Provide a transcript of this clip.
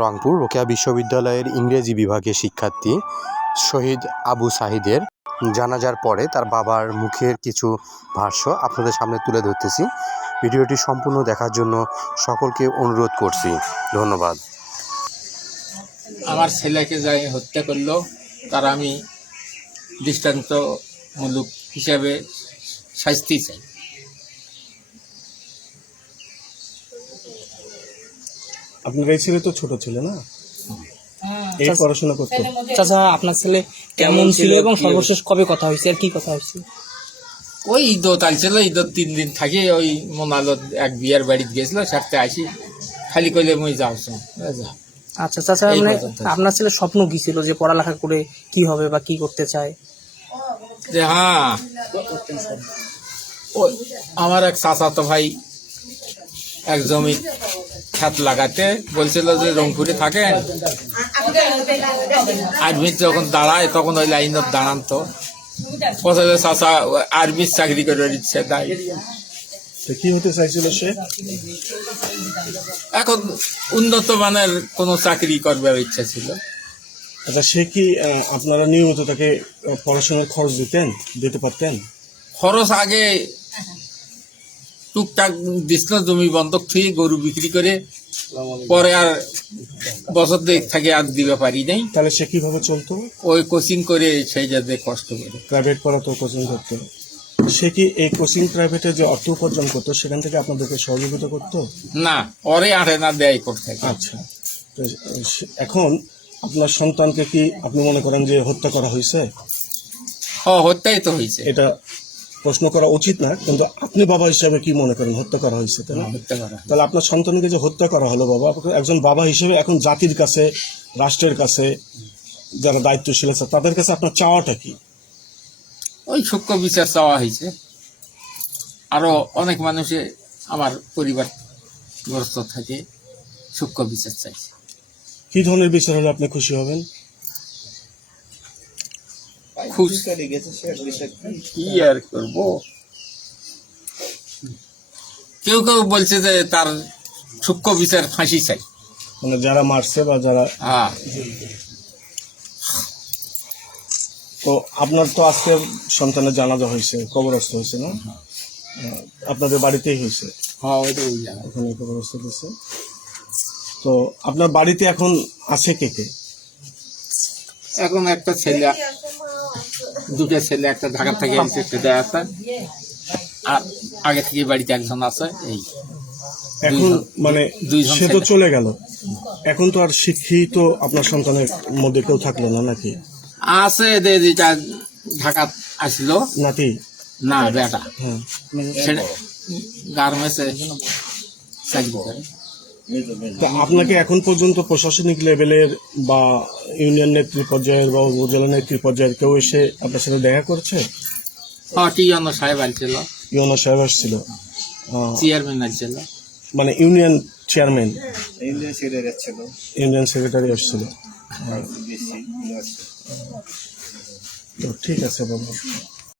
রংপুর রোকেয়া বিশ্ববিদ্যালয়ের ইংরেজি বিভাগের শিক্ষার্থী শহীদ আবু সাহিদের জানাজার পরে তার বাবার মুখের কিছু ভাষ্য আপনাদের সামনে তুলে ধরতেছি। ভিডিওটি সম্পূর্ণ দেখার জন্য সকলকে অনুরোধ করছি। ধন্যবাদ। আমার ছেলেকে যাই হত্যা করল, তার আমি দৃষ্টান্তমূলক হিসাবে শাস্তি চাই। আপনার এই ছেলে তো ছোট ছিল না? এই পড়াশোনা করতো। চাচা আপনার ছেলে কেমন ছিল এবং সর্বশেষ কবে কথা হয়েছে? আর কি কথা হয়েছে? ওই ঈদত আলছিল ঈদত তিন দিন থাকি ওই মোনালত এক বিয়ার বাড়িতে গেছিল সারতে আসি। খালি কইলে মই যাও আচ্ছা চাচা মানে আপনার ছেলে স্বপ্ন কি ছিল যে পড়ালেখা করে কি হবে বা কি করতে চায়? যে হ্যাঁ আমার এক চাচা তো ভাই এক জমি খেত লাগাতে বলছিল যে রংপুরে থাকেন আর্মি যখন দাঁড়ায় তখন ওই লাইনত দাঁড়ান তো বলছিল চাচা আর্মির চাকরি করে ইচ্ছে তাই। কি হতে চাইছিল সে? এখন উন্নত মানের কোনো চাকরি করবার ইচ্ছা ছিল। আচ্ছা সে কি আপনারা নিয়মিত তাকে পড়াশোনার খরচ দিতেন দিতে পারতেন? খরচ আগে টুকটাক দিছিল জমি বন্ধক থেকে গরু বিক্রি করে। পরে আর বছর দেখ থেকে আর দিতে পারি নাই। তাহলে সে কীভাবে চলতো? ওই কোচিং করে সেই যাতে কষ্ট করে। প্রাইভেট পড়াতো কোচিং করতো। সে কি এই কোচিং প্রাইভেটে যে অর্থ উপার্জন করতো সেখান থেকে আপনাদেরকে সহযোগিতা করতো? না ওরে আটে না দেয় করতে। আচ্ছা। তো এখন আপনার সন্তানকে কি আপনি মনে করেন যে হত্যা করা হয়েছে? হ্যাঁ হত্যাই তো হয়েছে। এটা প্রশ্ন করা উচিত না কিন্তু আপনি বাবা হিসাবে কি মনে করেন? হত্যা করা হয়েছে তাই না? হত্যা করা তাহলে আপনার সন্তানকে যে হত্যা করা হলো বাবা আপনাকে একজন বাবা হিসেবে এখন জাতির কাছে রাষ্ট্রের কাছে যারা দায়িত্বশীল আছে তাদের কাছে আপনার চাওয়াটা কি? ওই সূক্ষ্ম বিচার চাওয়া হয়েছে। আরও অনেক মানুষে আমার পরিবার গ্রস্ত থাকে সূক্ষ্ম বিচার চাইছে। কি ধরনের বিচার হলে আপনি খুশি হবেন? খুশ। কি আর করব? কেউ কেউ বলছে যে তার সূক্ষ্ম বিচার ফাঁসি চাই। মানে যারা মারছে বা যারা হ্যাঁ। তো আপনার তো আজকে সন্তানের জানাজা হয়েছে কবরস্থ হয়েছে না? আপনাদের বাড়িতেই হয়েছে। হ্যাঁ ওইটা ওই জায়গায়। ওখানে কবরস্থ হয়েছে। তো আপনার বাড়িতে এখন আছে কে কে? এখন একটা ছেলে দুটো ছেলে একটা ঢাকা থেকে এসেছে সেটা আছে। আর আগে থেকে বাড়িতে একজন আছে এই এখন মানে দুইজন সে তো চলে গেল। এখন তো আর শিক্ষিত আপনার সন্তানের মধ্যে কেউ থাকল না নাকি? আছে যেটা ঢাকা আসলো। নাতি? না বেটা। হ্যাঁ। সেটা গার্মেন্টসে চাকরি করে। তো আপনাকে এখন পর্যন্ত প্রশাসনিক লেভেলের বা ইউনিয়ন নেত্রী পর্যায়ের বা উপজেলা নেত্রী পর্যায়ের কেউ এসে আপনার সাথে দেখা করছে? হ্যাঁ টি অন্য সাহেব আসছিল। ইউনো সাহেব আসছিল। চেয়ারম্যান আসছিল। মানে ইউনিয়ন চেয়ারম্যান? ইউনিয়ন সেক্রেটারি আসছিল। তো ঠিক আছে বাবা।